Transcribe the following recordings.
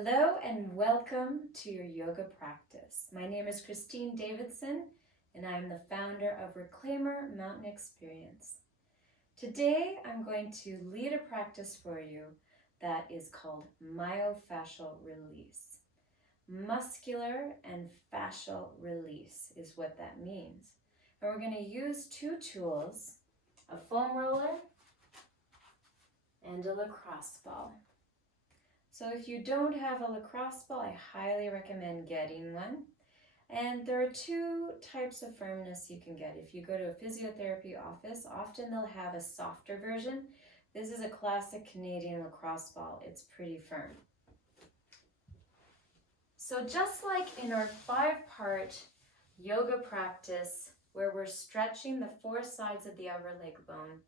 Hello and welcome to your yoga practice. My name is Christine Davidson and I am the founder of Reclaimer Mountain Experience. Today I'm going to lead a practice for you that is called Myofascial Release. Muscular and fascial release is what that means. And we're going to use two tools, a foam roller and a lacrosse ball. So if you don't have a lacrosse ball, I highly recommend getting one. And there are two types of firmness you can get. If you go to a physiotherapy office, often they'll have a softer version. This is a classic Canadian lacrosse ball. It's pretty firm. So just like in our 5-part yoga practice where we're stretching the 4 sides of the outer leg bone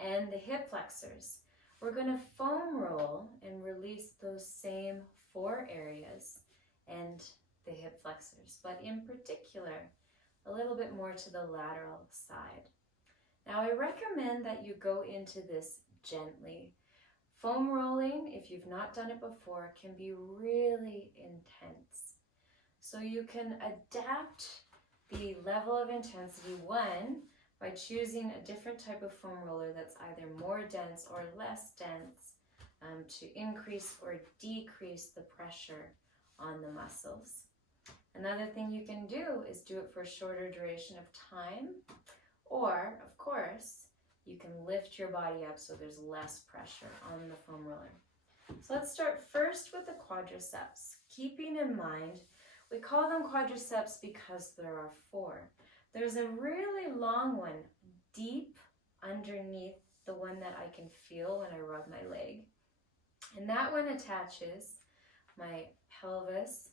and the hip flexors, we're going to foam roll and release those same 4 areas and the hip flexors, but in particular, a little bit more to the lateral side. Now, I recommend that you go into this gently. Foam rolling, if you've not done it before, can be really intense. So you can adapt the level of intensity, one, by choosing a different type of foam roller that's either more dense or less dense to increase or decrease the pressure on the muscles. Another thing you can do is do it for a shorter duration of time, or, of course, you can lift your body up so there's less pressure on the foam roller. So let's start first with the quadriceps. Keeping in mind, we call them quadriceps because there are 4. There's a really long one deep underneath the one that I can feel when I rub my leg. And that one attaches my pelvis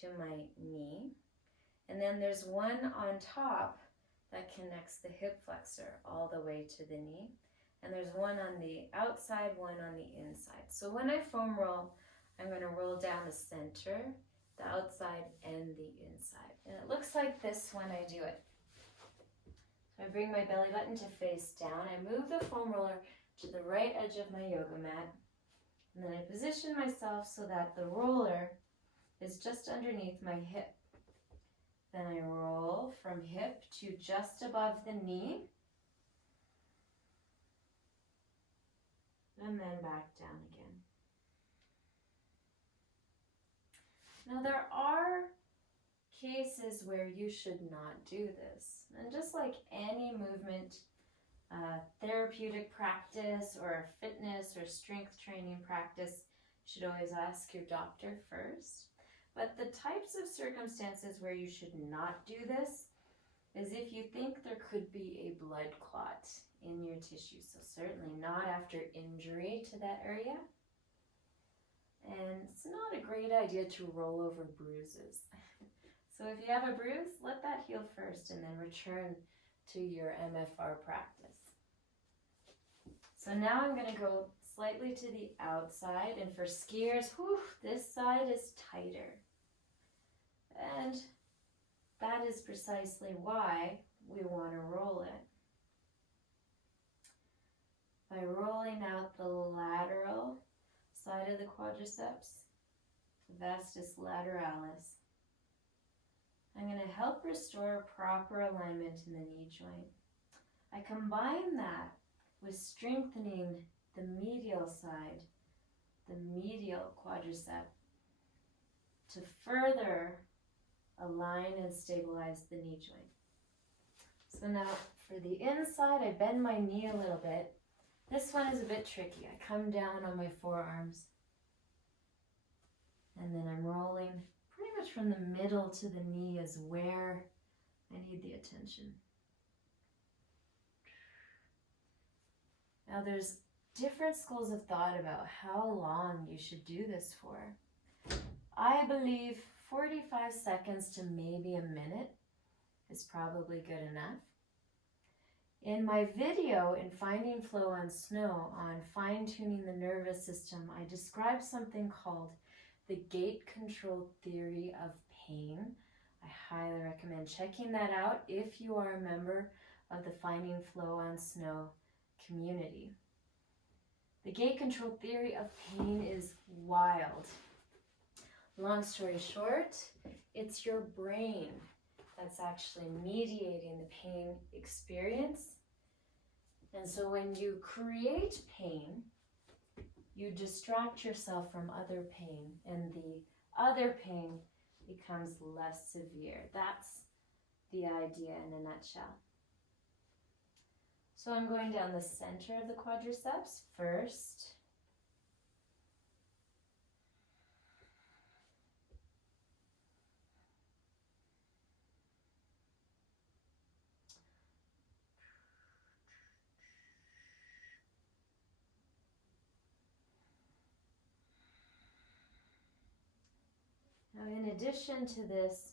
to my knee. And then there's one on top that connects the hip flexor all the way to the knee. And there's one on the outside, one on the inside. So when I foam roll, I'm going to roll down the center, the outside, and the inside. And it looks like this when I do it. I bring my belly button to face down. I move the foam roller to the right edge of my yoga mat. And then I position myself so that the roller is just underneath my hip. Then I roll from hip to just above the knee. And then back down again. Now there are cases where you should not do this. And just like any movement, therapeutic practice or fitness or strength training practice, you should always ask your doctor first. But the types of circumstances where you should not do this is if you think there could be a blood clot in your tissue. So certainly not after injury to that area. And it's not a great idea to roll over bruises. So if you have a bruise, let that heal first and then return to your MFR practice. So now I'm going to go slightly to the outside, and for skiers, this side is tighter. And that is precisely why we want to roll it. By rolling out the lateral side of the quadriceps, vastus lateralis, I'm going to help restore proper alignment in the knee joint. I combine that with strengthening the medial side, the medial quadricep, to further align and stabilize the knee joint. So now for the inside, I bend my knee a little bit. This one is a bit tricky. I come down on my forearms, and then I'm rolling pretty much from the middle to the knee is where I need the attention. Now there's different schools of thought about how long you should do this for. I believe 45 seconds to maybe a minute is probably good enough. In my video in Finding Flow on Snow on fine-tuning the nervous system, I describe something called the gate control theory of pain. I highly recommend checking that out if you are a member of the Finding Flow on Snow community. The gate control theory of pain is wild. Long story short, it's your brain that's actually mediating the pain experience. And so when you create pain, you distract yourself from other pain, and the other pain becomes less severe. That's the idea in a nutshell. So I'm going down the center of the quadriceps first. Now, in addition to this,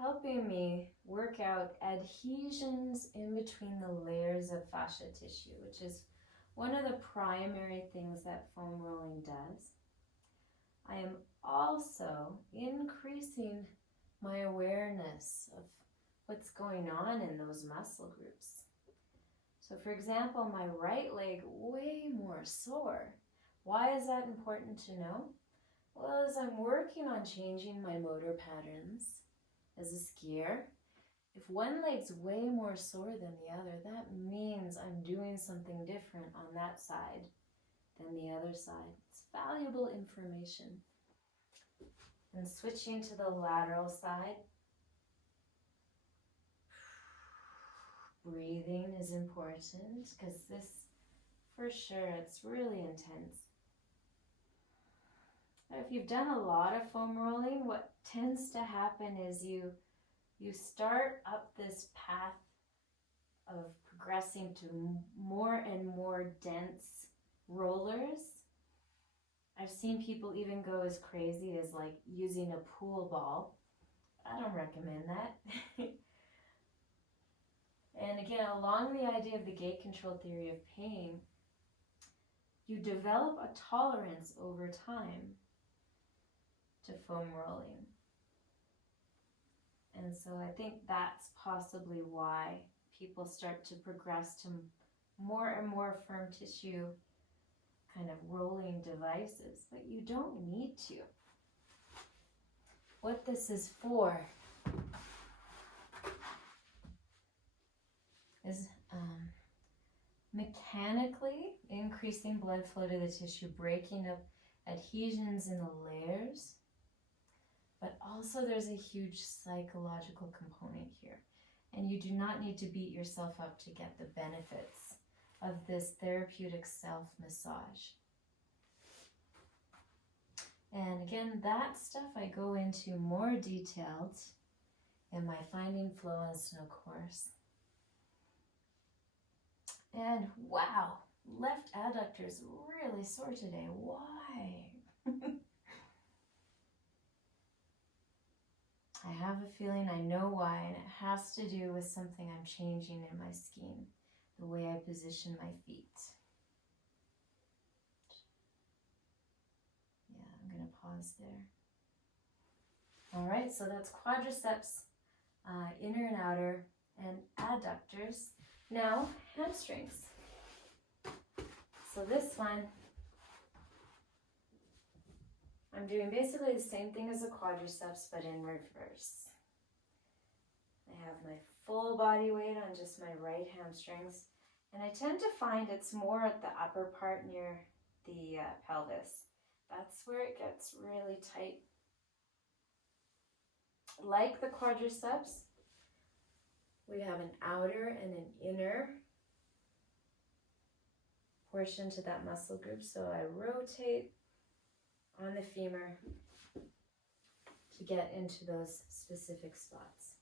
helping me work out adhesions in between the layers of fascia tissue, which is one of the primary things that foam rolling does. I am also increasing my awareness of what's going on in those muscle groups. So for example, my right leg way more sore. Why is that important to know? Well, as I'm working on changing my motor patterns as a skier, if one leg's way more sore than the other, that means I'm doing something different on that side than the other side. It's valuable information. And switching to the lateral side, breathing is important because this, for sure, it's really intense. If you've done a lot of foam rolling, what tends to happen is you start up this path of progressing to more and more dense rollers. I've seen people even go as crazy as like using a pool ball. I don't recommend that. And again, along the idea of the gate control theory of pain, you develop a tolerance over time to foam rolling. And so I think that's possibly why people start to progress to more and more firm tissue kind of rolling devices, but you don't need to. What this is for is mechanically increasing blood flow to the tissue, breaking up adhesions in the layers. But also there's a huge psychological component here. And you do not need to beat yourself up to get the benefits of this therapeutic self-massage. And again, that stuff I go into more detailed in my Finding Flow on Snow course. And wow, left adductor's really sore today. Why? I have a feeling I know why, and it has to do with something I'm changing in my skiing, the way I position my feet. Yeah, I'm going to pause there. All right, so that's quadriceps, inner and outer, and adductors. Now, hamstrings. So this one, I'm doing basically the same thing as the quadriceps, but in reverse. I have my full body weight on just my right hamstrings, and I tend to find it's more at the upper part near the pelvis. That's where it gets really tight. Like the quadriceps, we have an outer and an inner portion to that muscle group, so I rotate on the femur to get into those specific spots.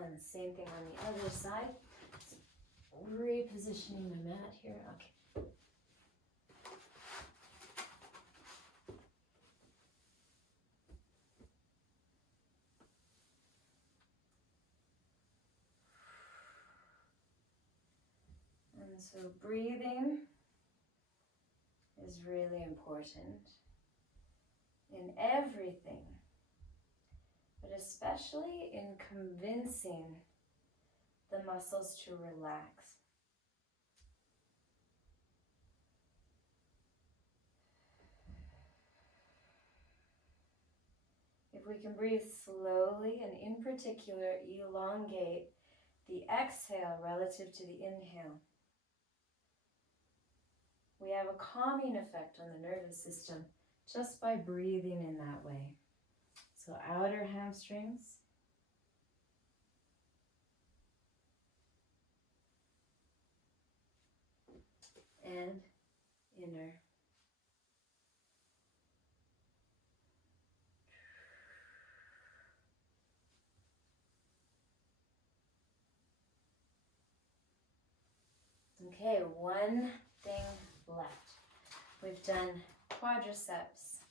And same thing on the other side. Repositioning my mat here. Okay. And so breathing is really important in everything, but especially in convincing the muscles to relax. If we can breathe slowly and in particular elongate the exhale relative to the inhale, we have a calming effect on the nervous system just by breathing in that way. So outer hamstrings, and inner. Okay, one thing left. We've done quadriceps,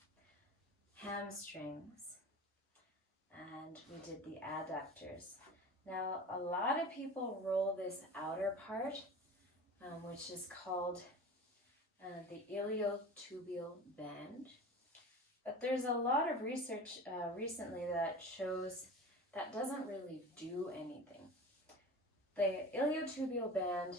hamstrings, and we did the adductors. Now, a lot of people roll this outer part, which is called the iliotubial band. But there's a lot of research recently that shows that doesn't really do anything. The iliotubial band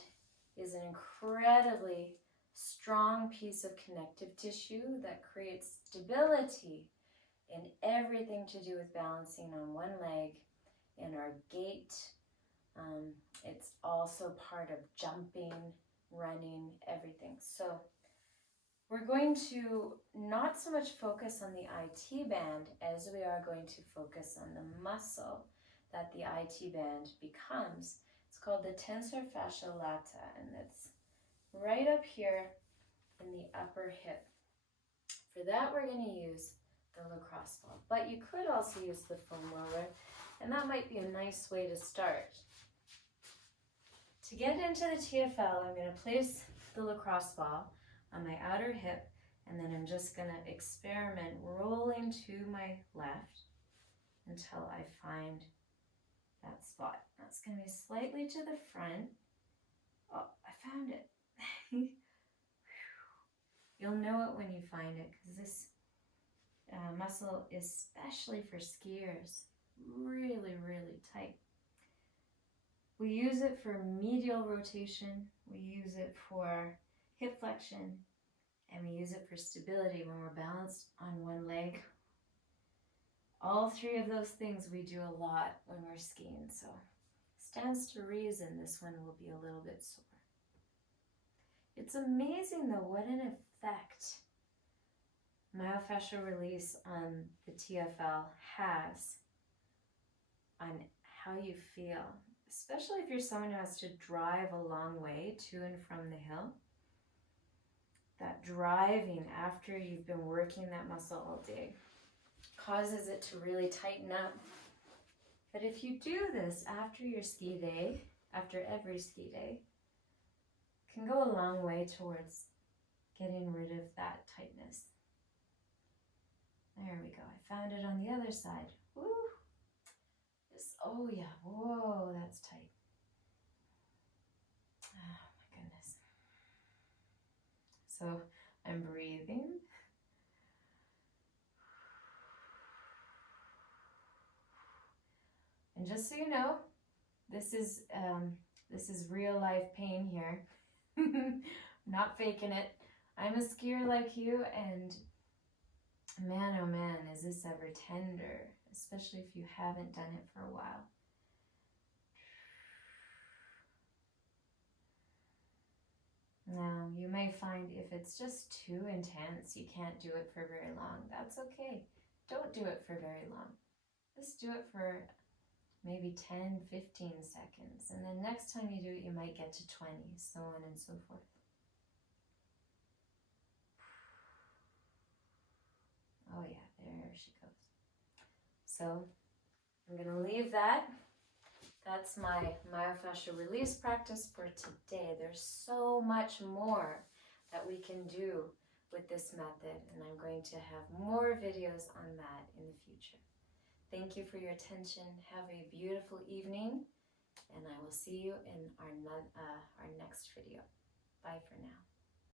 is an incredibly strong piece of connective tissue that creates stability in everything to do with balancing on one leg, in our gait. It's also part of jumping, running, everything. So we're going to not so much focus on the IT band as we are going to focus on the muscle that the IT band becomes. It's called the tensor fasciae lata, and it's right up here in the upper hip. For that, we're going to use the lacrosse ball, but you could also use the foam roller, and that might be a nice way to start. To get into the TFL, I'm going to place the lacrosse ball on my outer hip, and then I'm just going to experiment rolling to my left until I find that spot. That's going to be slightly to the front. Oh, I found it. You'll know it when you find it, because this muscle, especially for skiers, really, really tight. We use it for medial rotation, we use it for hip flexion, and we use it for stability when we're balanced on one leg. All three of those things we do a lot when we're skiing, so stands to reason this one will be a little bit sore. It's amazing though what an effect myofascial release on the TFL has on how you feel, especially if you're someone who has to drive a long way to and from the hill. That driving after you've been working that muscle all day causes it to really tighten up. But if you do this after your ski day, after every ski day, it can go a long way towards getting rid of that tightness. There we go. I found it on the other side. Woo! Oh yeah, whoa, that's tight. Oh my goodness. So I'm breathing. And just so you know, this is real life pain here. Not faking it. I'm a skier like you, and man, oh man, is this ever tender, especially if you haven't done it for a while. Now, you may find if it's just too intense, you can't do it for very long. That's okay. Don't do it for very long. Just do it for maybe 10, 15 seconds. And then next time you do it, you might get to 20, so on and so forth. Oh yeah, there she goes. So I'm going to leave that. That's my myofascial release practice for today. There's so much more that we can do with this method, and I'm going to have more videos on that in the future. Thank you for your attention. Have a beautiful evening, and I will see you in our next video. Bye for now.